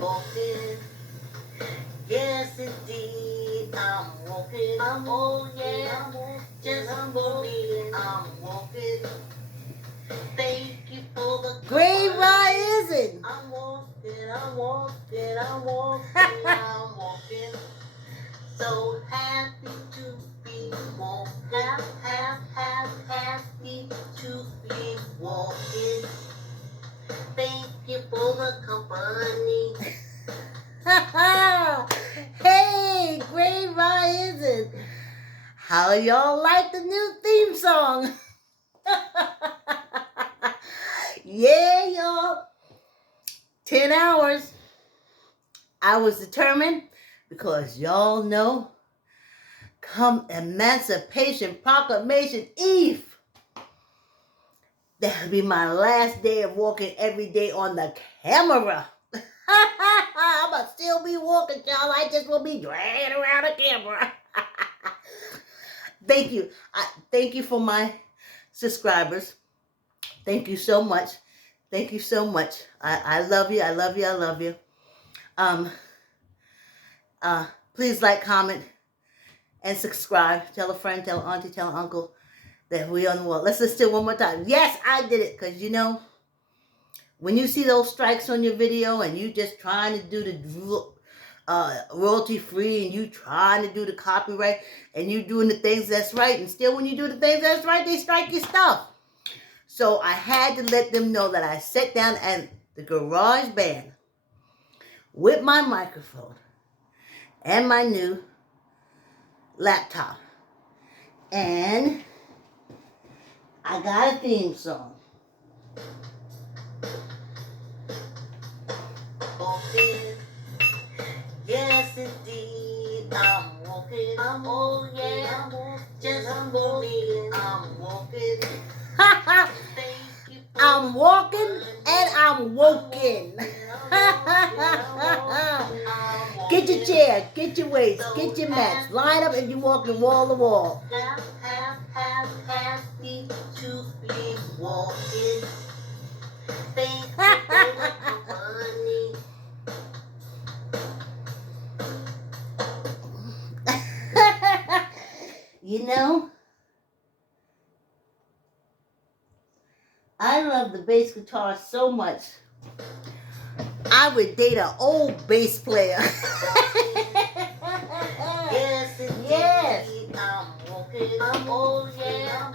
walking. Yes, indeed, I'm walking. Oh, yeah, just for me, I'm walking. Thank you for the Great Rising. I'm walking, I'm walking, I'm walking, I'm walking. So happy to be walking, happy to be walking. Thank you for the company. Hey, Great Rising. How y'all like the new theme song? Yeah, y'all. 10 hours. I was determined because y'all know come Emancipation Proclamation Eve, that'll be my last day of walking every day on the camera. I'm going to still be walking, y'all. I just will be dragging around the camera. Thank you. Thank you for my subscribers. Thank you so much. Thank you so much. I love you. I love you. I love you. Please like, comment, and subscribe. Tell a friend, tell an auntie, tell an uncle that we on the wall. Let's listen to it one more time. Yes, I did it. Because, you know, when you see those strikes on your video and you just trying to do the royalty free and you trying to do the copyright and you doing the things that's right, and still when you do the things that's right, they strike your stuff. So I had to let them know that I sat down at the garage band with my microphone and my new laptop, and I got a theme song. Walking. Yes, indeed, I'm walking. Oh, yeah, just for me, I'm walking. Thank you for I'm walking and I'm woken. Get your chair, get your weights, get your mats, line up and you walking wall to wall. Happy to be walking. Thank you for the money. You know, I love the bass guitar so much. I would date an old bass player. Yes, yes. I'm walking. Oh, yeah,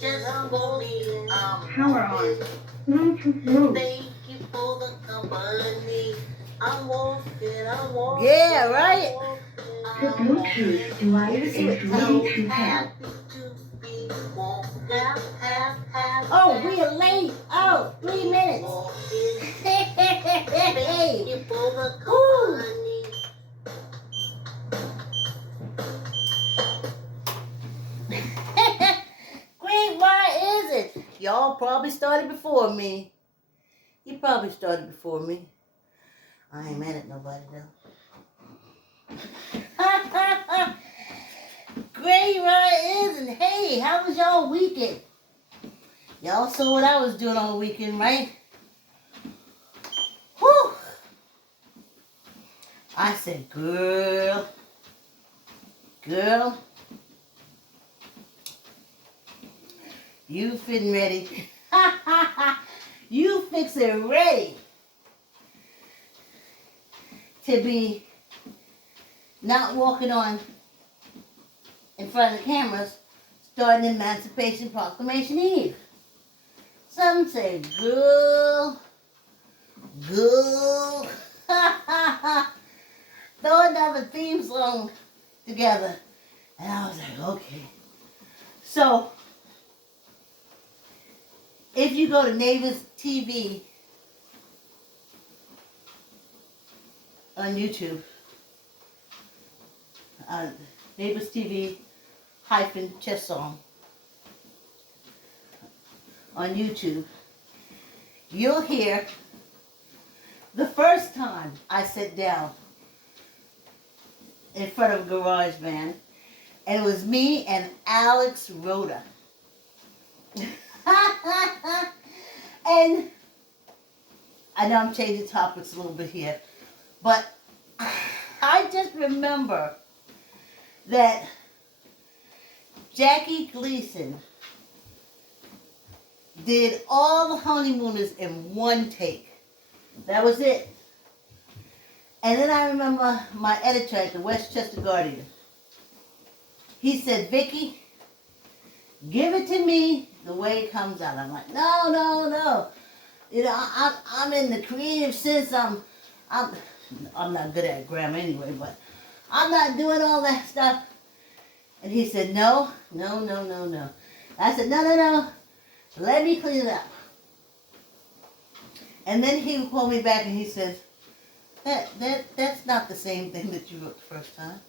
just for me, I'm Power on. walking. Thank you for the company. I'm walking, I'm walking. Yeah, right? The Bluetooth device is ready to pair. Oh, we are late. Oh, 3 minutes. Thank you for the company. Great, why is it? Y'all probably started before me. You probably started before me. I ain't mad at nobody though. Great, why is it? Hey, how was y'all weekend? Y'all saw what I was doing on the weekend, right? Whew. I said, girl, you fitting ready. You fixing ready to be not walking on in front of the cameras starting Emancipation Proclamation Eve. Some say, girl. Throw another theme song together. And I was like, okay. So, if you go to Neighbors TV on YouTube, Neighbors TV hyphen chess song on YouTube, you'll hear the first time I sat down in front of a garage band, and it was me and Alex Rhoda. And I know I'm changing topics a little bit here, But I just remember that Jackie Gleason did all the Honeymooners in one take. That was it. And then I remember my editor at the Westchester Guardian. He said, Vicki, give it to me the way it comes out. I'm like, no. You know, I'm in the creative sense. I'm not good at grammar anyway, but I'm not doing all that stuff. And he said, no. I said, no. Let me clean it up. And then he called me back and he said, that's not the same thing that you wrote the first time.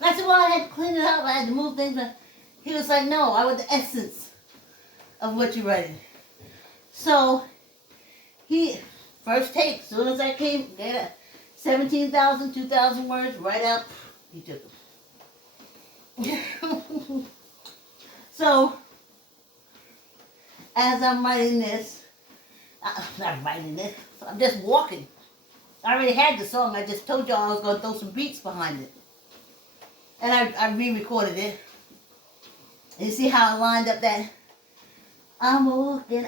And I said, well, I had to clean it up. I had to move things. But he was like, no, I want the essence of what you're writing. So he, first take, as soon as I came, 17,000, 2,000 words, right out, he took them. So, as I'm writing this, I'm just walking. I already had the song. I just told y'all I was going to throw some beats behind it. And I re-recorded it. And you see how I lined up that, I'm walking.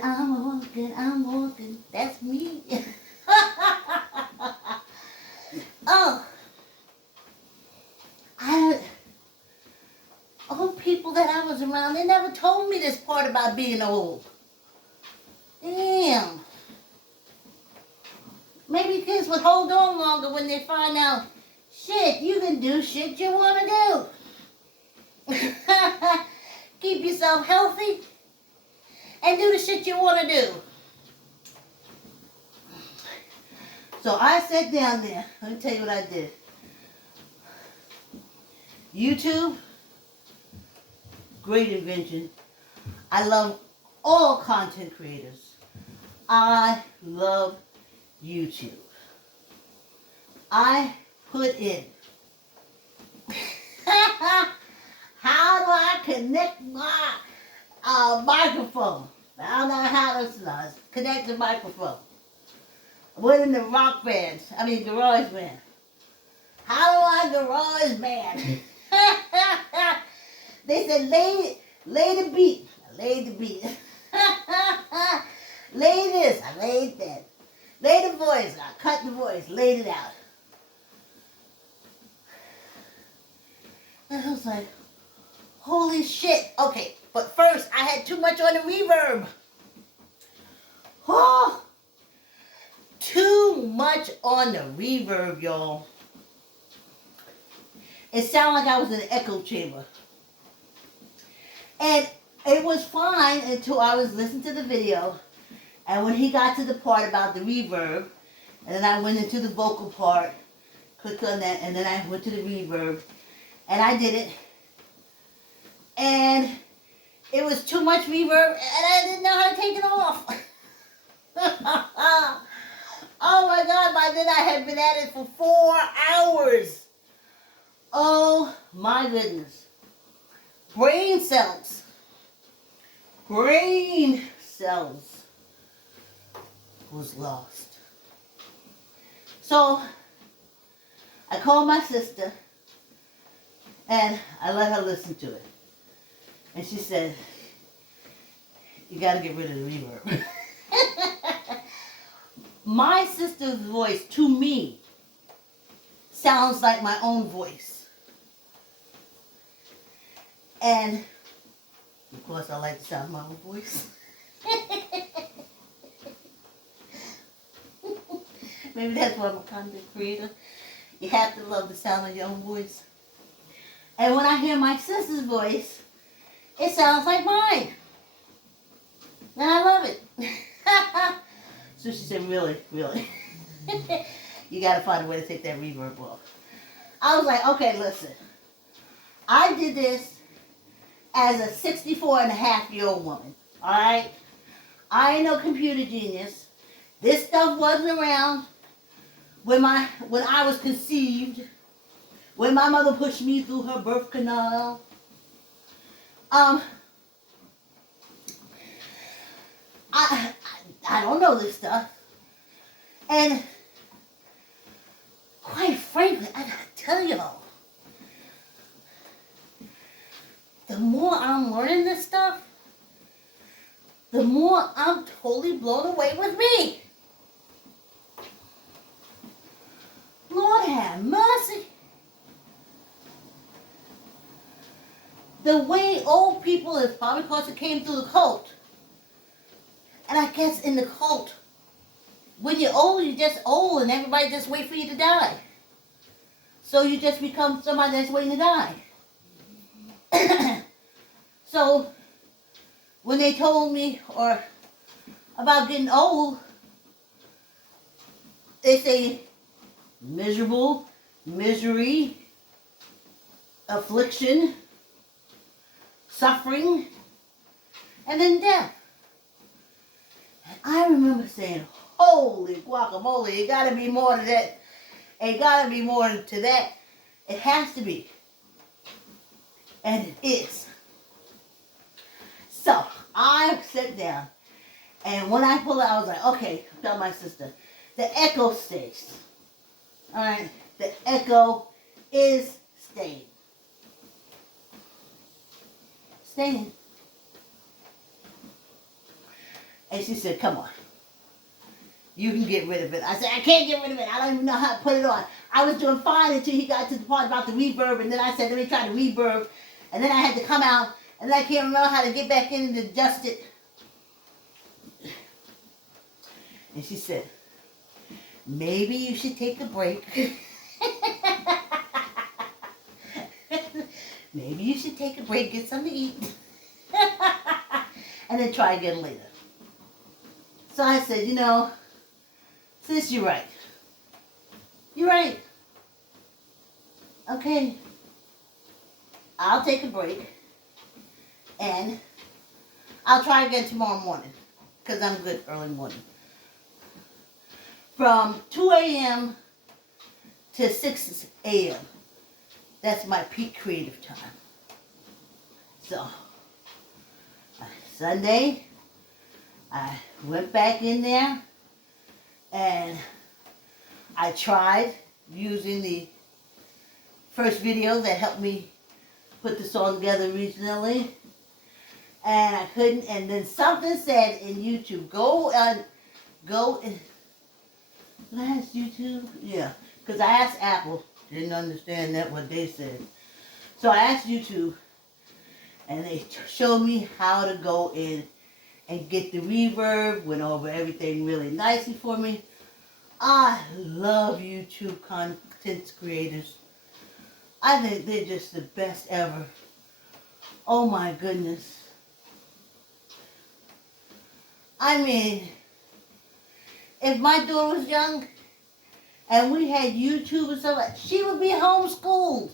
That's me. Oh. Old people that I was around, they never told me this part about being old. Damn. Maybe kids would hold on longer when they find out, shit, you can do shit you want to do. Keep yourself healthy and do the shit you want to do. So I sat down there. Let me tell you what I did. YouTube, great invention. I love all content creators. I love YouTube. I put in how do I connect my microphone? I don't know how to connect the microphone. I went in the rock band. Garage band. How do I garage band? They said lay the beat. I laid the beat. Lay this. I laid that. Lay the voice. I cut the voice. Laid it out. And I was like, holy shit. Okay, but first I had too much on the reverb. Oh, too much on the reverb, y'all. It sounded like I was in an echo chamber. And it was fine until I was listening to the video. And when he got to the part about the reverb, and then I went into the vocal part, clicked on that, and then I went to the reverb, and I did it. And it was too much reverb, and I didn't know how to take it off. Oh my God, by then I had been at it for 4 hours. Oh my goodness. Brain cells was lost. So I called my sister and I let her listen to it. And she said, you got to get rid of the reverb. My sister's voice, to me, sounds like my own voice. And, of course, I like the sound of my own voice. Maybe that's why I'm a content creator. You have to love the sound of your own voice. And when I hear my sister's voice, it sounds like mine. And I love it. So she said, really? You got to find a way to take that reverb off. I was like, okay, listen. I did this as a 64-and-a-half-year-old woman. All right? I ain't no computer genius. This stuff wasn't around when I was conceived, when my mother pushed me through her birth canal. I don't know this stuff. And frankly, I gotta tell y'all, the more I'm learning this stuff, the more I'm totally blown away with me. Lord have mercy. The way old people is probably because it came through the cult. And I guess in the cult, when you're old, you're just old and everybody just wait for you to die. So you just become somebody that's waiting to die. So when they told me about getting old, they say miserable, misery, affliction, suffering, and then death. And I remember saying, holy guacamole, it gotta be more to that. It gotta be more to that. It has to be. And it is. So I sat down, and when I pulled out, I was like, okay, tell my sister, the echo stays. Alright, the echo is staying. Staying. And she said, come on. You can get rid of it. I said, I can't get rid of it. I don't even know how to put it on. I was doing fine until he got to the part about the reverb, and then I said, let me try the reverb. And then I had to come out, and then I can't remember how to get back in and adjust it. And she said, maybe you should take a break. Maybe you should take a break, get something to eat. And then try again later. So I said, you know, sis, you're right. You're right. Okay. I'll take a break. And I'll try again tomorrow morning. Because I'm good early morning. From 2 a.m. to 6 a.m. That's my peak creative time. So, Sunday, I went back in there and I tried using the first video that helped me put the song together originally, and I couldn't. And then something said in YouTube, go and did I ask YouTube? Yeah, because I asked Apple, didn't understand that what they said. So I asked YouTube, and they showed me how to go in and get the reverb, went over everything really nicely for me. I love YouTube content creators. I think they're just the best ever. Oh my goodness. I mean, if my daughter was young and we had YouTube and stuff like that, she would be homeschooled.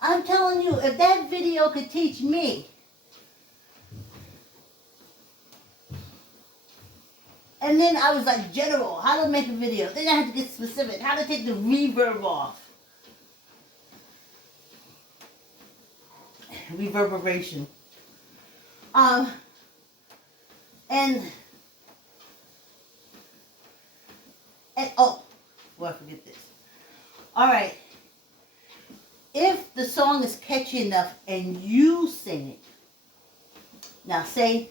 I'm telling you, if that video could teach me, and then I was like, general, how to make a video. Then I had to get specific, how to take the reverb off. Reverberation. And oh, well, I forget this. All right. If the song is catchy enough and you sing it, now say,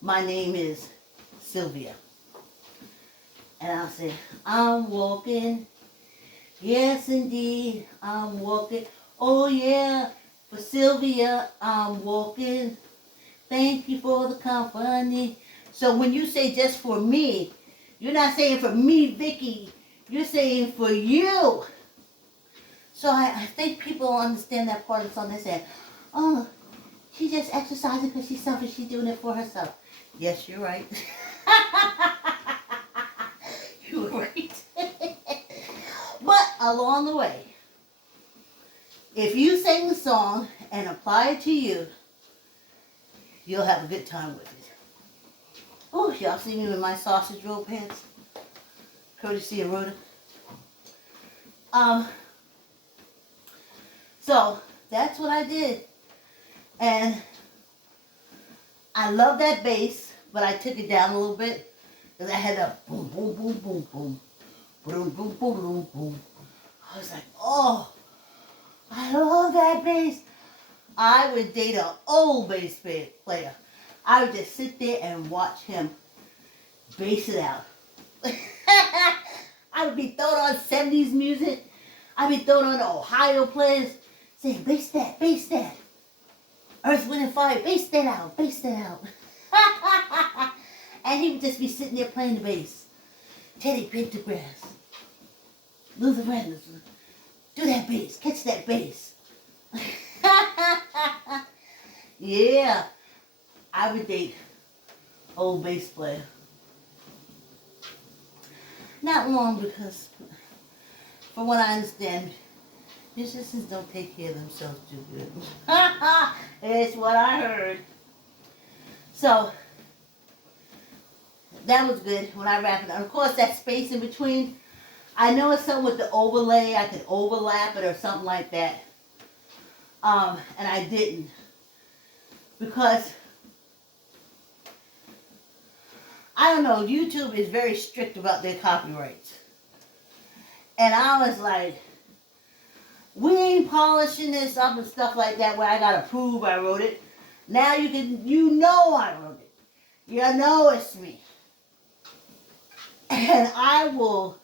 my name is Sylvia. And I'll say, I'm walking, yes indeed, I'm walking, oh yeah, for Sylvia, I'm walking, thank you for the company. So when you say just for me, you're not saying for me, Vicki, you're saying for you. So I think people understand that part of the song. They say, oh, she's just exercising because she's selfish, she's doing it for herself. Yes, you're right. You're right. But along the way, if you sing the song and apply it to you, you'll have a good time with it. Oh, y'all see me with my sausage roll pants? Courtesy of Rhoda. So that's what I did. And I love that bass, but I took it down a little bit because I had a boom, boom, boom, boom, boom, boom, boom, boom, boom, boom, I was like, oh, I love that bass. I would date an old bass player. I would just sit there and watch him bass it out. I would be throwing on 70s music. I'd be throwing on the Ohio players, saying, bass that, bass that. Earth, Wind, and Fire, bass that out, bass that out. And he would just be sitting there playing the bass. Teddy Pendergrass, Luther Vandross, do that bass, catch that bass. Yeah, I would date old bass player. Not long, because from what I understand, musicians don't take care of themselves too good. It's what I heard. So that was good when I wrap it up. Of course, that space in between, I know it's something with the overlay. I could overlap it or something like that. And I didn't. Because, I don't know, YouTube is very strict about their copyrights. And I was like, we ain't polishing this up and stuff like that where I gotta prove I wrote it. Now you know I wrote it. You know it's me. And I will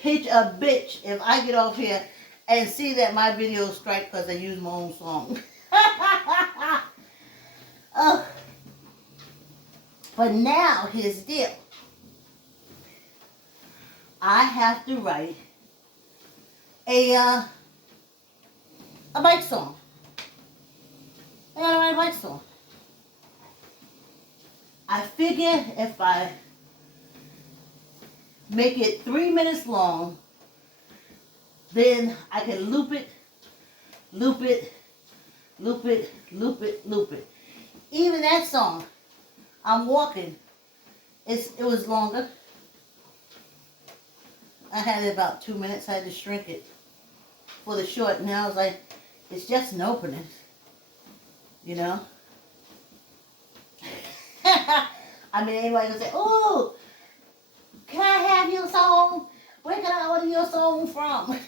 pitch a bitch if I get off here and see that my video strike because I use my own song. But now, here's the deal. I have to write a bike song. I gotta write a bike song. I figure if I make it 3 minutes long, then I can loop it, loop it, loop it, loop it, loop it. Even that song, I'm Walking, it was longer. I had it about 2 minutes. I had to shrink it for the short. And I was like, it's just an opening, you know? I mean, anybody can say, oh, can I have your song? Where can I order your song from?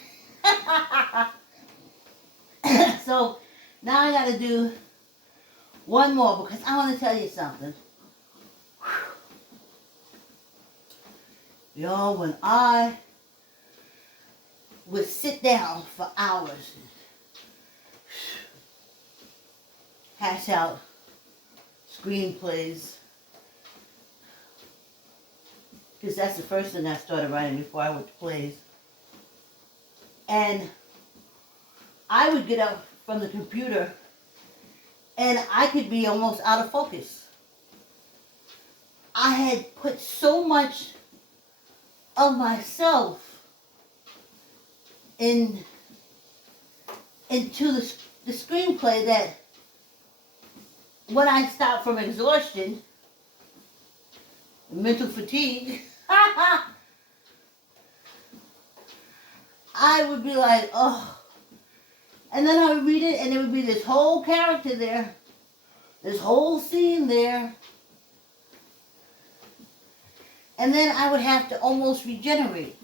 So now I got to do one more because I want to tell you something. Y'all, when I would sit down for hours, hash out screenplays, because that's the first thing I started writing before I went to plays. And I would get up from the computer and I could be almost out of focus. I had put so much of myself into the screenplay that when I stopped from exhaustion, mental fatigue, I would be like, oh. And then I would read it and there would be this whole character there, this whole scene there. And then I would have to almost regenerate.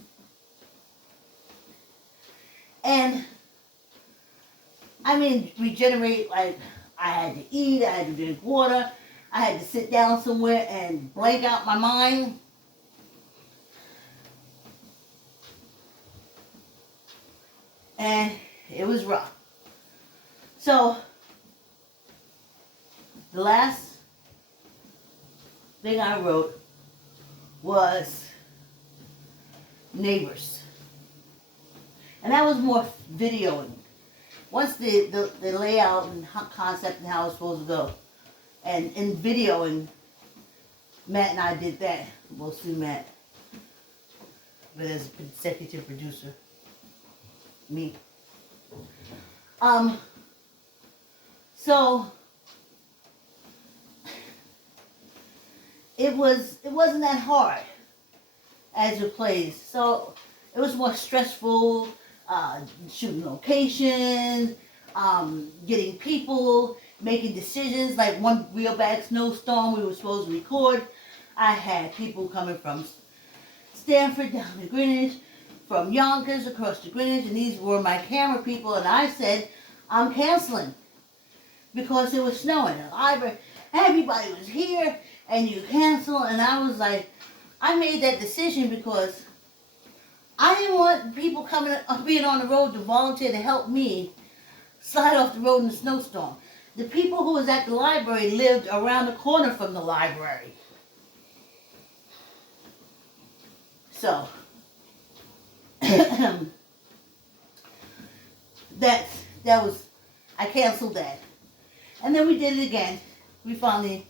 And, I mean, regenerate, like, I had to eat, I had to drink water, I had to sit down somewhere and blank out my mind. And it was rough. So, the last thing I wrote was Neighbors. And that was more videoing. Once the layout and concept and how it's supposed to go. And in videoing, Matt and I did that. Mostly Matt. But as executive producer, me. So it wasn't that hard as it plays. So it was more stressful, shooting locations, getting people, making decisions. Like one real bad snowstorm we were supposed to record. I had people coming from Stanford down to Greenwich, from Yonkers across to Greenwich, and these were my camera people, and I said, I'm canceling because it was snowing. Everybody was here, and you cancel, and I was like, I made that decision because I didn't want people being on the road to volunteer to help me slide off the road in a snowstorm. The people who was at the library lived around the corner from the library. So, that was, I canceled that. And then we did it again. We finally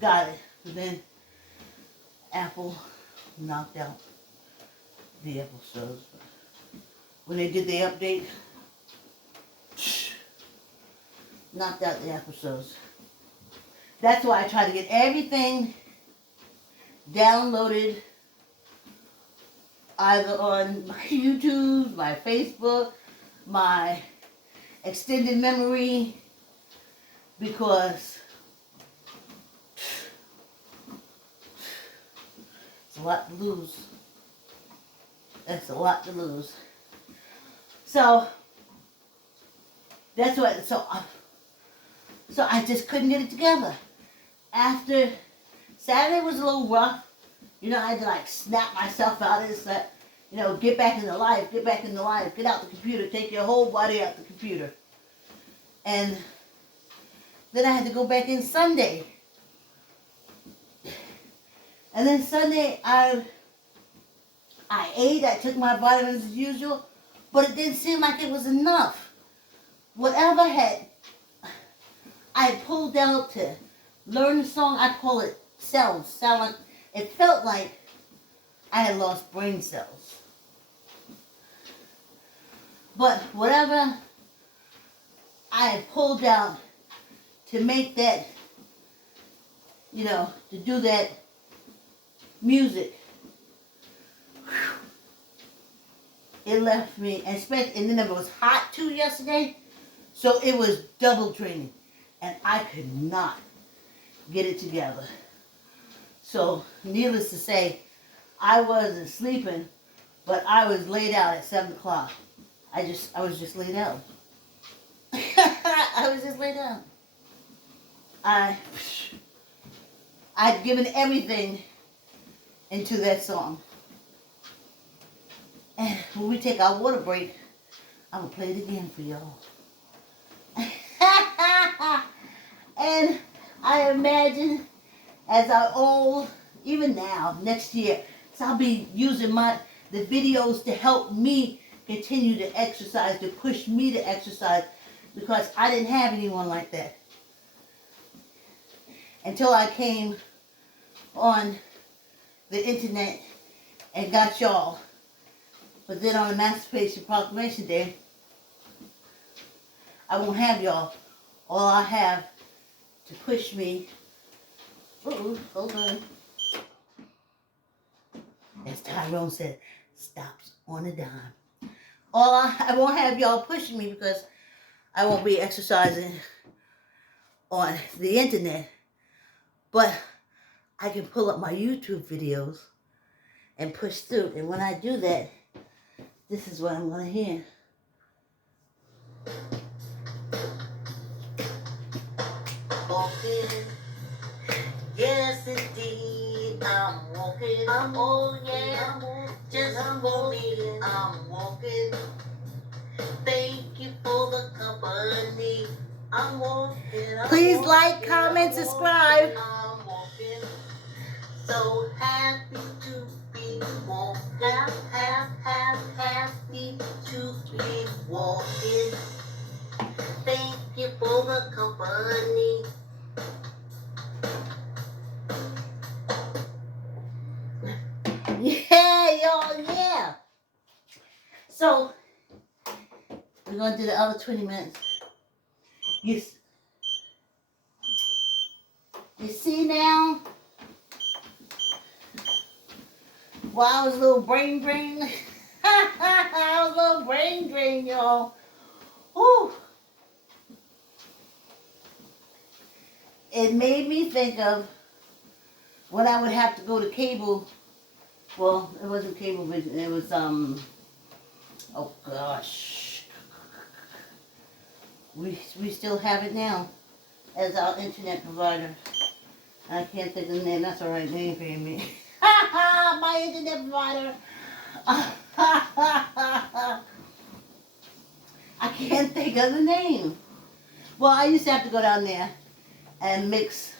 got it. But then Apple knocked out the episodes. When they did the update, knocked out the episodes. That's why I try to get everything downloaded either on my YouTube, my Facebook, my extended memory, because it's a lot to lose. That's a lot to lose. So that's what. So I just couldn't get it together. After Saturday was a little rough, you know, I had to like snap myself out of this. You know, get back into life. Get back into life. Get out the computer. Take your whole body out the computer. And then I had to go back in Sunday. And then Sunday I ate. I took my vitamins as usual, but it didn't seem like it was enough. Whatever I had pulled out to learn the song, I call it cells. It felt like I had lost brain cells. But whatever I had pulled out to make that, you know, to do that music, it left me, and then it was hot too yesterday, so it was double draining, and I could not get it together. So, needless to say, I wasn't sleeping, but I was laid out at 7 o'clock. I was just laid out. I was just laid out. I'd given everything into that song. And when we take our water break, I'm going to play it again for y'all. And I imagine as I old, even now, next year, so I'll be using the videos to help me continue to exercise, to push me to exercise, because I didn't have anyone like that until I came on the internet and got y'all. But then on Emancipation Proclamation Day, I won't have y'all. All I have to push me. Ooh, hold on. As Tyrone said, stops on a dime. I won't have y'all pushing me because I won't be exercising on the internet. But I can pull up my YouTube videos and push through. And when I do that, this is what I'm going to hear. Walking, yes indeed, I'm walking. Oh yeah, just for me, I'm walking. Thank you for the company. I'm walking. Please like, comment, subscribe. I'm walking. So happy to be walking. Happy to be walking. Thank you for the company. Yeah, y'all, yeah. So, we're going to do the other 20 minutes. You see now? Well, I was a little brain drained. I was a little brain drained, y'all. Whew. It made me think of when I would have to go to cable. Well, it wasn't cable vision. It was Oh gosh. We still have it now as our internet provider. I can't think of the name. That's the right name for me. My internet provider. I can't think of the name. Well, I used to have to go down there and mix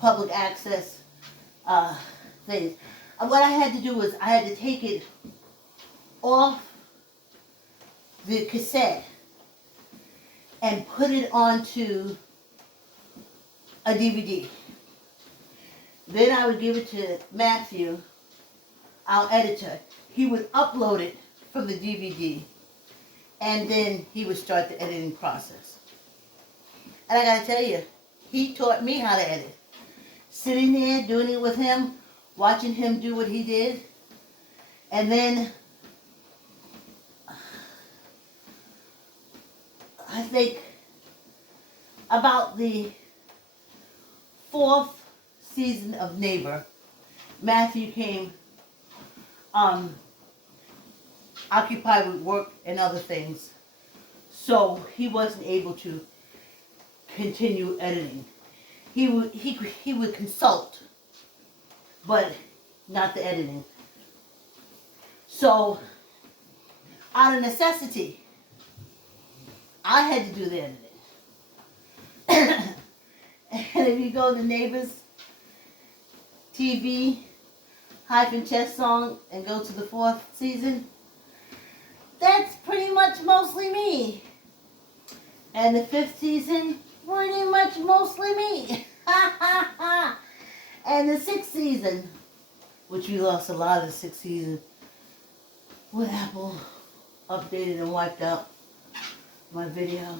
public access things. What I had to do was I had to take it off the cassette and put it onto a DVD. Then I would give it to Matthew, our editor. He would upload it from the DVD, and then he would start the editing process. And I gotta tell you, he taught me how to edit. Sitting there, doing it with him, watching him do what he did, and then I think about the 4th season of Neighbor, Matthew came occupied with work and other things, so he wasn't able to continue editing. He would consult, but not the editing. So, out of necessity, I had to do the editing. And if you go to Neighbors TV -chess song and go to the 4th season, that's pretty much mostly me. And the 5th season, pretty much mostly me. And the 6th season, which we lost a lot of the 6th season, when Apple updated and wiped out my video.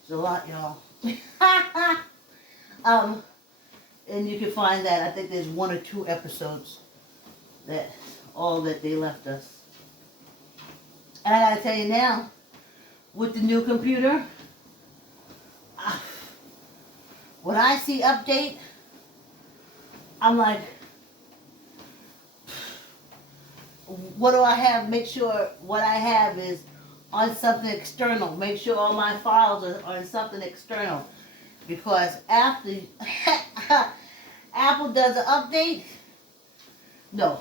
It's a lot, y'all. And you can find that, I think there's 1 or 2 episodes that all that they left us. And I gotta tell you now, with the new computer, when I see update, I'm like, what do I have? Make sure what I have is on something external. Make sure all my files are on something external. Because after Apple does an update, no.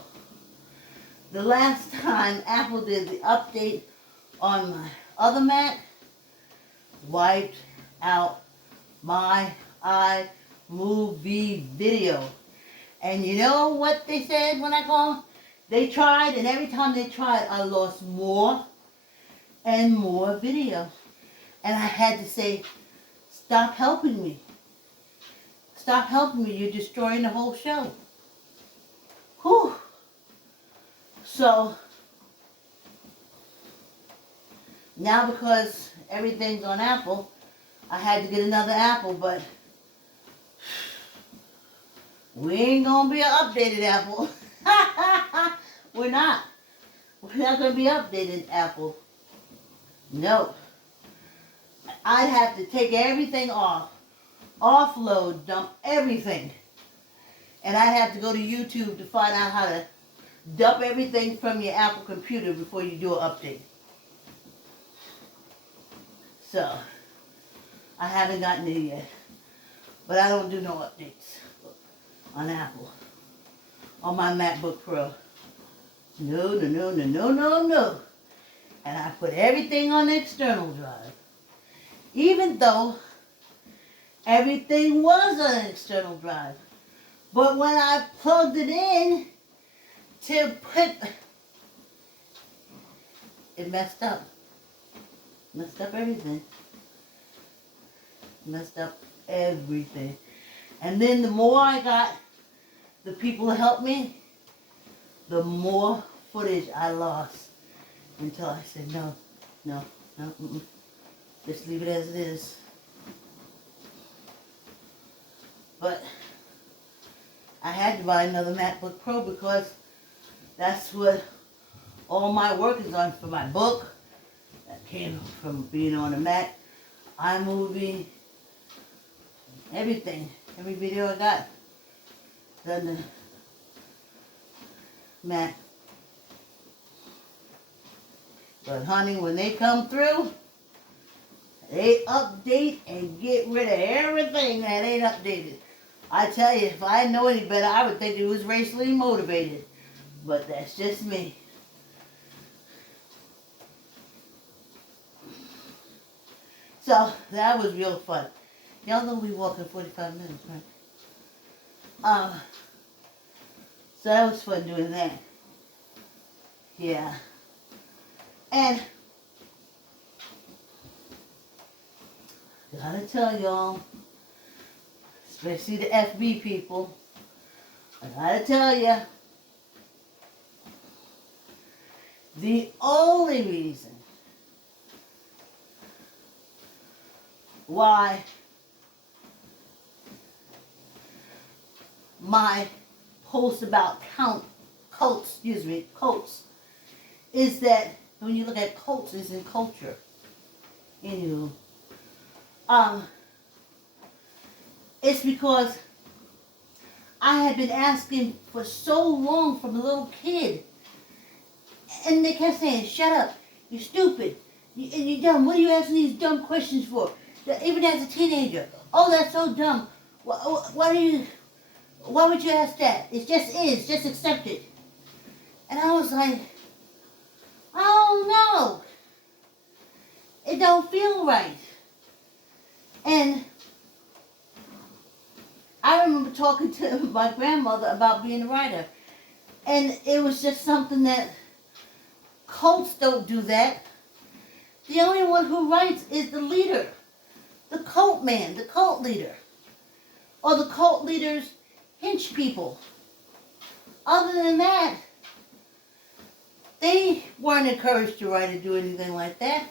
The last time Apple did the update on my other Mac, wiped out my iMovie video. And you know what they said when I called? They tried, and every time they tried, I lost more and more video. And I had to say, stop helping me. Stop helping me. You're destroying the whole show. Whew. So, now because everything's on Apple, I had to get another Apple, but we ain't going to be an updated Apple. We're not. We're not going to be updated Apple. No. I'd have to take everything off. Offload, dump everything. And I'd have to go to YouTube to find out how to dump everything from your Apple computer before you do an update. So, I haven't gotten it yet. But I don't do no updates on Apple. On my MacBook Pro. No, no, no, no, no, no, no. And I put everything on the external drive. Even though everything was on an external drive. But when I plugged it in to put, it messed up. Messed up everything. Messed up everything. And then the more I got the people to help me, the more footage I lost. Until I said, no, no, no, mm-mm. Just leave it as it is. But I had to buy another MacBook Pro because that's what all my work is on for my book. That came from being on a Mac, iMovie, everything. Every video I got is on the Mac. But honey, when they come through, they update and get rid of everything that ain't updated. I tell you, if I know any better, I would think it was racially motivated. But that's just me. So, that was real fun. Y'all know we walk in 45 minutes, right? So that was fun doing that. Yeah. And gotta tell y'all, especially the FB people, I gotta tell you, the only reason why my post about cults, is that when you look at cults, it's in culture. Anywho, it's because I had been asking for so long from a little kid, and they kept saying, "Shut up, you're stupid, and you're dumb. What are you asking these dumb questions for?" Even as a teenager, "Oh, that's so dumb. Why would you ask that? It just is. Just accept it." And I was like, I don't know. It don't feel right. And I remember talking to my grandmother about being a writer. And it was just something that cults don't do that. The only one who writes is the leader. The cult man, the cult leader. Or the cult leader's hinge people. Other than that, they weren't encouraged to write or do anything like that.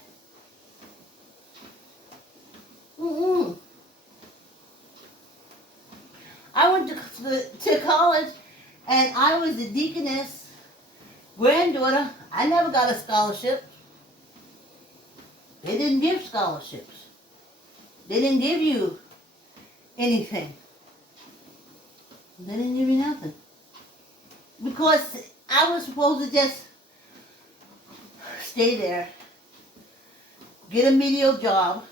Mm-mm. I went to college, and I was the deaconess granddaughter. I never got a scholarship. They didn't give scholarships. They didn't give you anything. They didn't give me nothing. Because I was supposed to just stay there, get a mediocre job.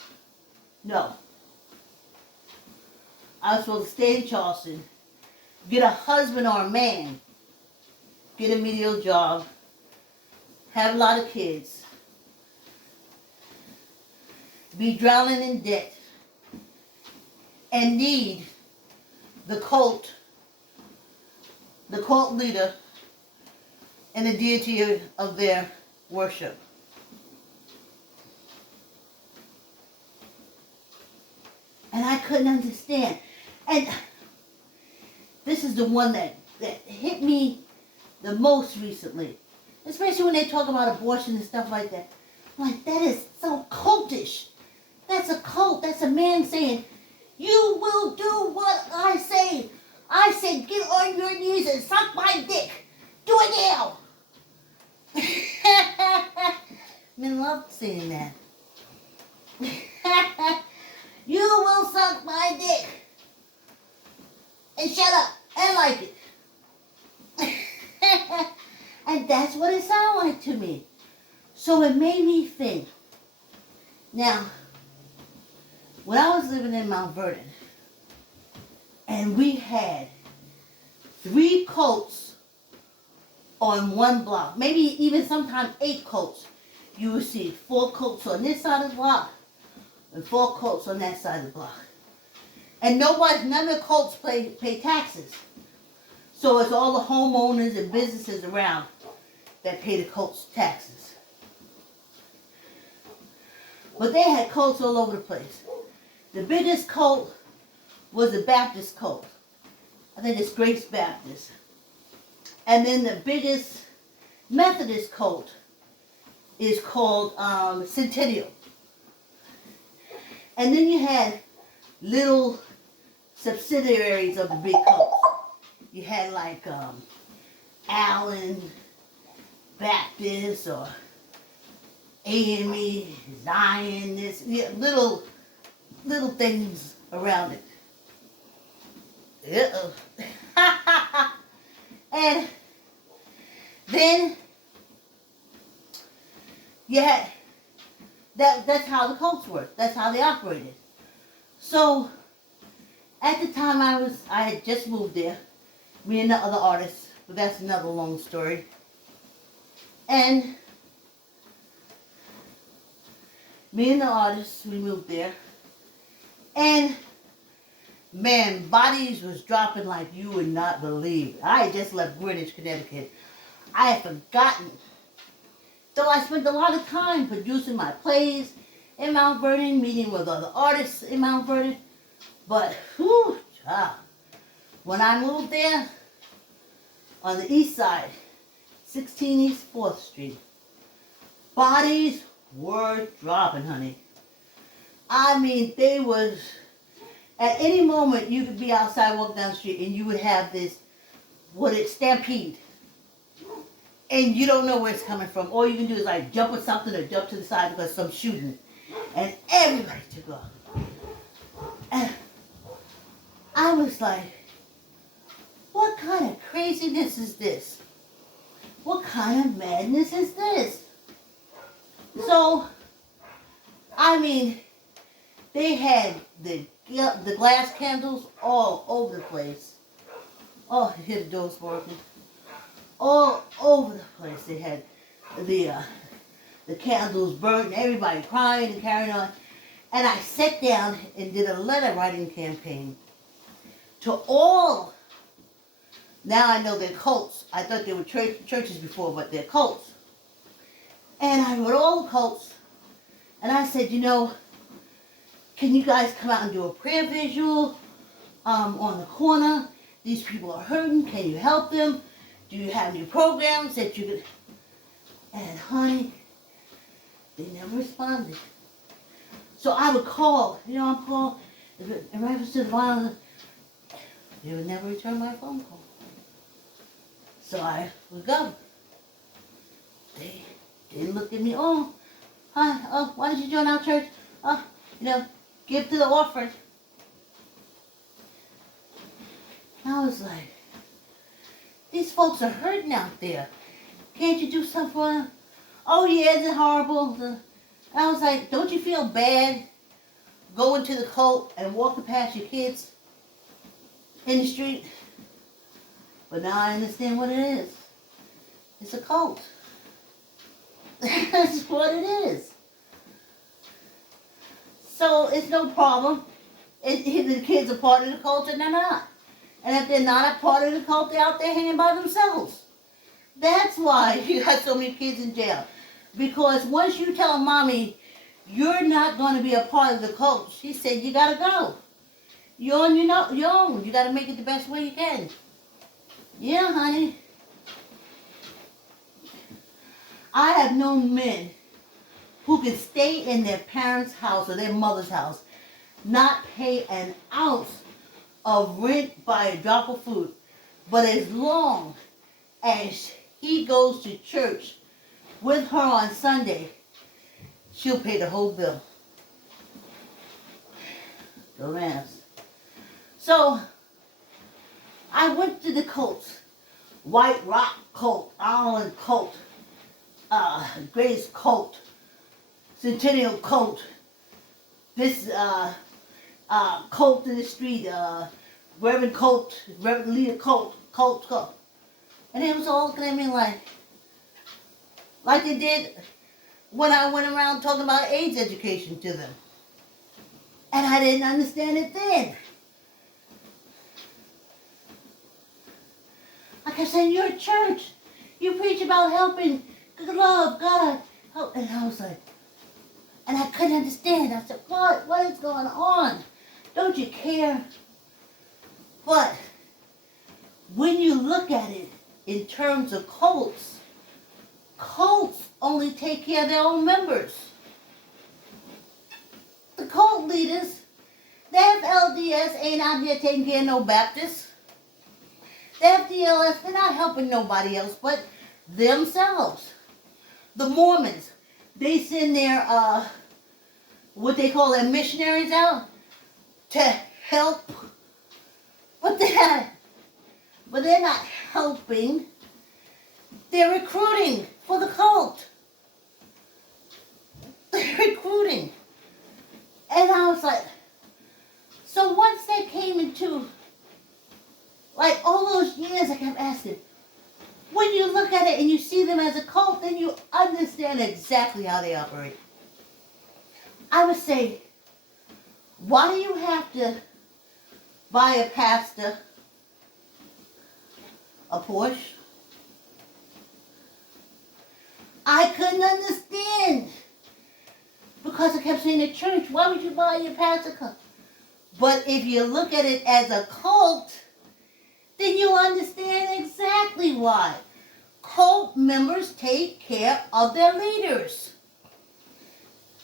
No. I was supposed to stay in Charleston, get a husband or a man, get a mediocre job, have a lot of kids, be drowning in debt, and need the cult leader and the deity of their worship. And I couldn't understand. And this is the one that hit me the most recently. Especially when they talk about abortion and stuff like that. I'm like, that is so cultish. That's a cult. That's a man saying, "You will do what I say. I said, get on your knees and suck my dick. Do it now." Men love saying that. "You will suck my dick. And shut up. And like it." And that's what it sounded like to me. So it made me think. Now, when I was living in Mount Vernon, and we had 3 cults on one block, maybe even sometimes 8 cults, you would see 4 cults on this side of the block and 4 cults on that side of the block. And none of the cults pay taxes. So it's all the homeowners and businesses around that pay the cults taxes. But they had cults all over the place. The biggest cult was the Baptist cult. I think it's Grace Baptist. And then the biggest Methodist cult is called Centennial. And then you had little subsidiaries of the big cults. You had like Allen Baptist or AME, Zion, little things around it. Uh-oh. And then you had that's how the cults worked. That's how they operated. So at the time I had just moved there, me and the other artists, but that's another long story. And me and the artists, we moved there. And man, bodies was dropping like you would not believe. I had just left Greenwich, Connecticut. I had forgotten. So I spent a lot of time producing my plays in Mount Vernon, meeting with other artists in Mount Vernon. But, whew, child, when I moved there, on the east side, 16 East 4th Street, bodies were dropping, honey. I mean, they was, at any moment you could be outside, walk down the street, and you would have this, stampede. And you don't know where it's coming from. All you can do is like jump with something or jump to the side because some shooting. And everybody took off. And I was like, what kind of craziness is this? What kind of madness is this? So, I mean, they had the glass candles all over the place. Oh, you hear the doors working. All over the place. They had the candles burnt and everybody crying and carrying on. And I sat down and did a letter writing campaign to all. Now I know they're cults. I thought they were churches before, but they're cults. And I wrote all the cults. And I said, can you guys come out and do a prayer visual on the corner? These people are hurting. Can you help them? Do you have any programs that you could... And honey, they never responded. So I would call, I'm calling, in reference to the violence, they would never return my phone call. So I would go. They didn't look at me, hi, why did you join our church? Give to the orphan. I was like, these folks are hurting out there. Can't you do something for them? Oh yeah, is it horrible? I was like, don't you feel bad going to the cult and walking past your kids in the street? But now I understand what it is. It's a cult. That's what it is. So it's no problem if the kids are part of the cult and they're not. And if they're not a part of the cult, they're out there hanging by themselves. That's why you got so many kids in jail. Because once you tell mommy you're not going to be a part of the cult, she said you got to go. You're on your own. You got to make it the best way you can. Yeah, honey. I have known men who can stay in their parents' house or their mother's house, not pay an ounce of rent, buy a drop of food. But as long as he goes to church with her on Sunday, she'll pay the whole bill. Don't ask. So, I went to the cults. White Rock cult, Island cult, Grace cult, Centennial cult, this cult in the street, Reverend cult, Reverend Leader cult. And they was all looking at me like they did when I went around talking about AIDS education to them. And I didn't understand it then. I kept saying, you're a church. You preach about helping, love, God. Help. And I was like, and I couldn't understand. I said, what? What is going on? Don't you care? But when you look at it in terms of cults, cults only take care of their own members. The cult leaders, the FLDS ain't out here taking care of no Baptists. The FDLS, they're not helping nobody else but themselves. The Mormons, they send their, what they call their missionaries out to help. But they're not helping. They're recruiting for the cult. at it and you see them as a cult, then you understand exactly how they operate. I would say, why do you have to buy a pastor a Porsche? I couldn't understand. Because I kept saying to church, why would you buy your pastor a car? But if you look at it as a cult, then you'll understand exactly why. Cult members take care of their leaders.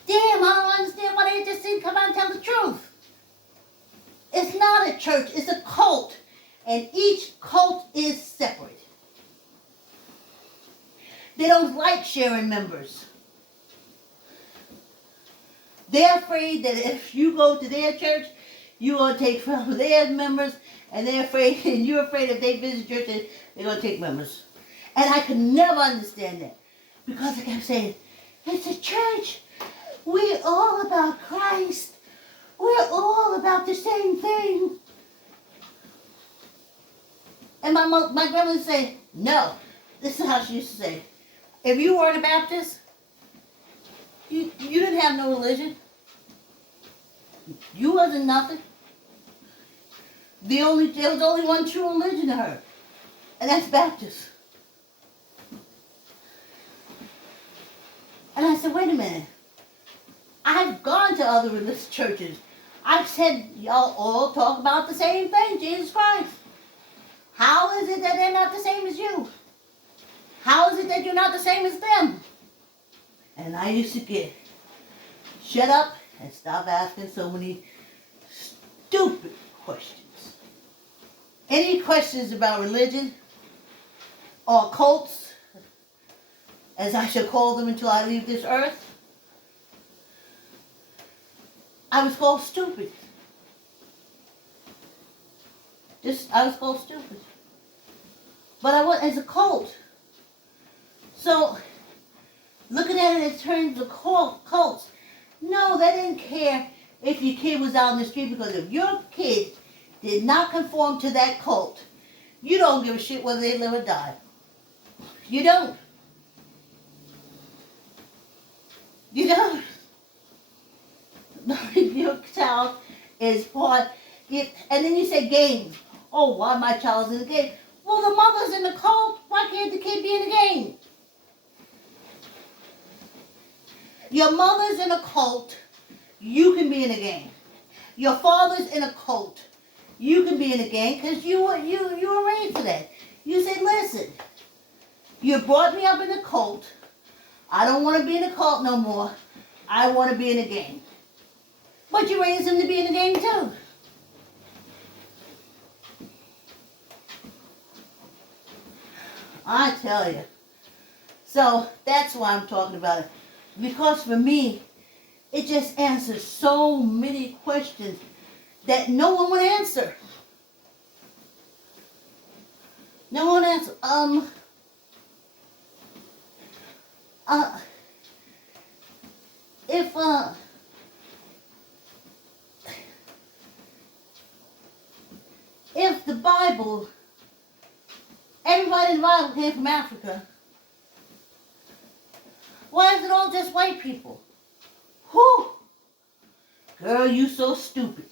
Damn, I don't understand why they just didn't come out and tell the truth. It's not a church, it's a cult. And each cult is separate. They don't like sharing members. They're afraid that if you go to their church, you're going to take from their members, and they're afraid, and you're afraid if they visit church, they're going to take members. And I could never understand that. Because I kept saying, it's a church. We're all about Christ. We're all about the same thing. And my grandmother would say, no. This is how she used to say. If you weren't a Baptist, you didn't have no religion. You wasn't nothing. There was only one true religion to her. And that's Baptist. And I said, wait a minute. I've gone to other religious churches. I've said, y'all all talk about the same thing, Jesus Christ. How is it that they're not the same as you? How is it that you're not the same as them? And I used to get shut up and stop asking so many stupid questions. Any questions about religion or cults, as I shall call them until I leave this earth, I was called stupid. I was called stupid. But I was as a cult. So, looking at it in terms of cults, no, they didn't care if your kid was out in the street, because if your kid did not conform to that cult, you don't give a shit whether they live or die. You don't. You don't. If your child is part, and then you say game. Oh, why my child's in the game? Well, the mother's in the cult. Why can't the kid be in the game? Your mother's in a cult. You can be in a game. Your father's in a cult. You can be in a game because you were raised for that. You said, listen, you brought me up in a cult. I don't want to be in a cult no more. I want to be in a game. But you raised him to be in a game too. I tell you. So that's why I'm talking about it. Because for me, it just answers so many questions that no one would answer. No one answers. If the Bible, everybody in the Bible came from Africa, why is it all just white people? Whew! Girl, you so stupid.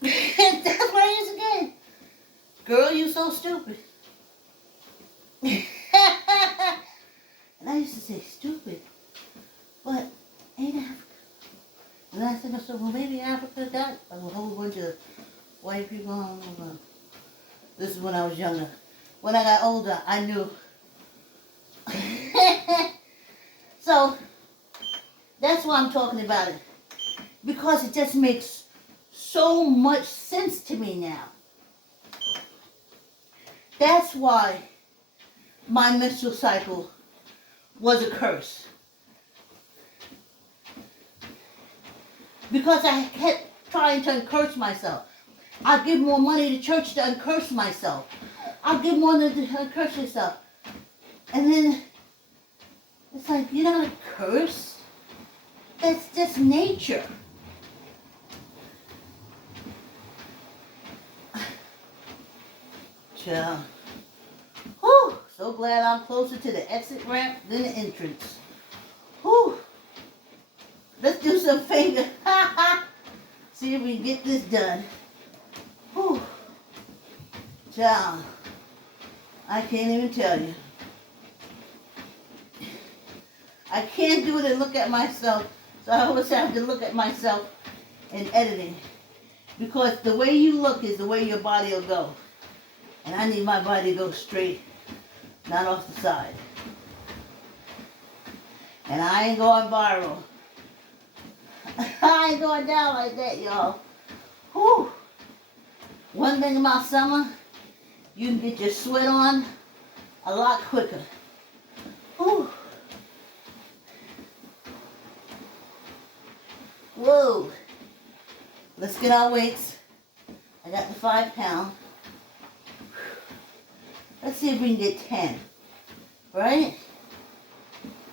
That's what it is again. Girl, you so stupid. And I used to say stupid, but ain't Africa. And I said, so well, maybe Africa got a whole bunch of white people. I don't know. This is when I was younger. When I got older, I knew. So, that's why I'm talking about it. Because it just makes so much sense to me now. That's why my menstrual cycle was a curse. Because I kept trying to uncurse myself. I'll give more money to church to uncurse myself. I'll give more to uncurse yourself. And then it's like, you're not a curse. That's just nature. Child. Whew, so glad. glad I'm closer to the exit ramp than the entrance. Whew. Let's do some finger. See if we can get this done. Whew. Child, I can't even tell you. I can't do it and look at myself, so I always have to look at myself in editing. Because the way you look is the way your body will go. And I need my body to go straight, not off the side. And I ain't going viral. I ain't going down like that, y'all. Whew. One thing about summer, you can get your sweat on a lot quicker. Whew. Whoa. Let's get our weights. I got the 5 pound. Let's see if we can get 10. Right?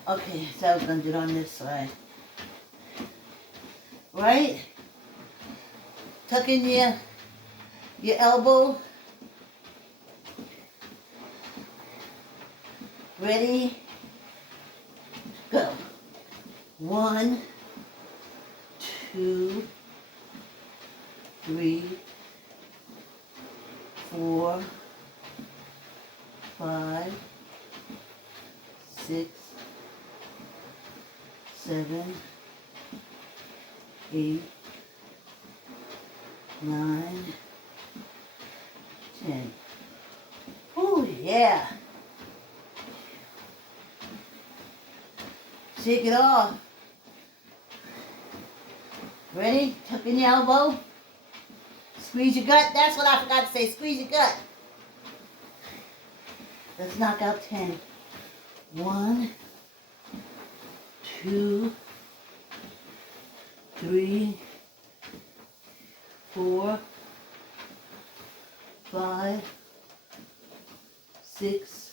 Okay, so I was going to do it on this side. Right? Tuck in your elbow. Ready? Go. 1, 2, 3, 4, 5, 6, 7, 8, 9, 10. Oh yeah. Shake it off. Ready? Tuck in your elbow. Squeeze your gut. That's what I forgot to say. Squeeze your gut. Let's knock out 10. 1, 2, 3, 4, 5, 6,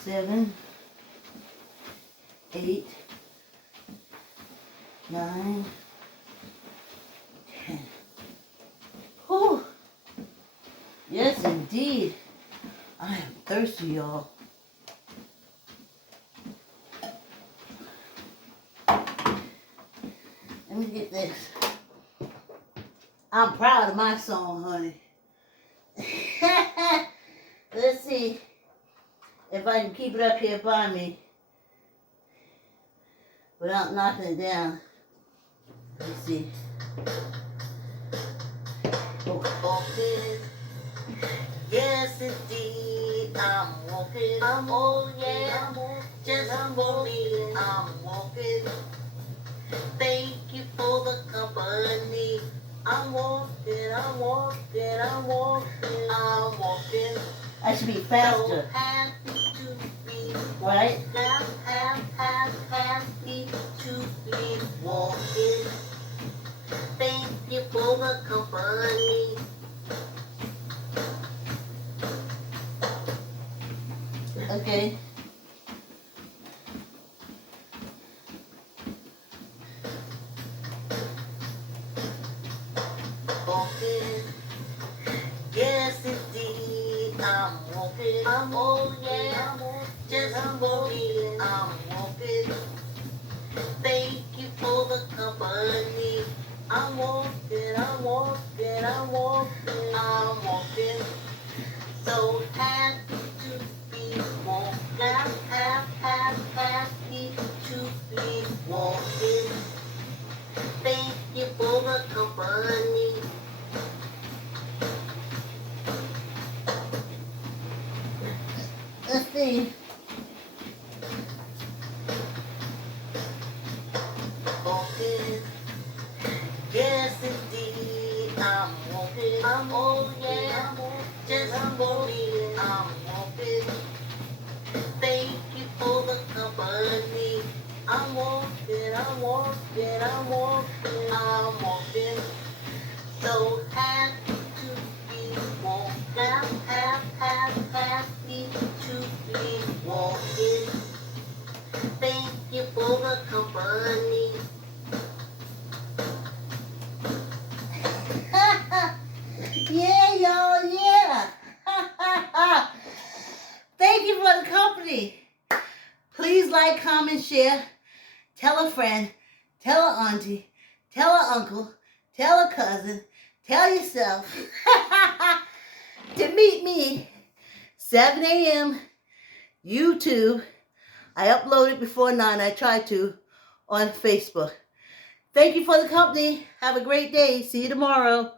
7, 8, 9, 10. Whew. Yes, indeed. I am thirsty, y'all. Let me get this. I'm proud of my song, honey. Let's see if I can keep it up here by me without knocking it down. Let's see. Walking, yes indeed, I'm walking. Oh yeah, just for me, I'm walking. Thank you for the company. I'm walking, I'm walking, I'm walking, I'm walking. I should be faster. So happy to be right. Happy to be walking. Thank you for the company. Okay. Walking. Yes, indeed, I'm walking. Oh yeah, just for me, I'm walking. Thank you for the company. I'm walking, I'm walking, I'm walking, I'm walking. So happy to be walking. Happy to be walking. Thank you for the company. Let's see. Walking. Yes, indeed, I'm walking. Oh yeah, just for me, I'm walking. Thank you for the company. I'm walking, I'm walking, I'm walking, I'm walking. So happy to be walking. Happy to be walking. Thank you for the company. Yeah, y'all, yeah. share, tell a friend, tell an auntie, tell an uncle, tell a cousin, tell yourself to meet me 7 a.m. YouTube. I uploaded before 9. I tried to on Facebook. Thank you for the company. Have a great day. See you tomorrow.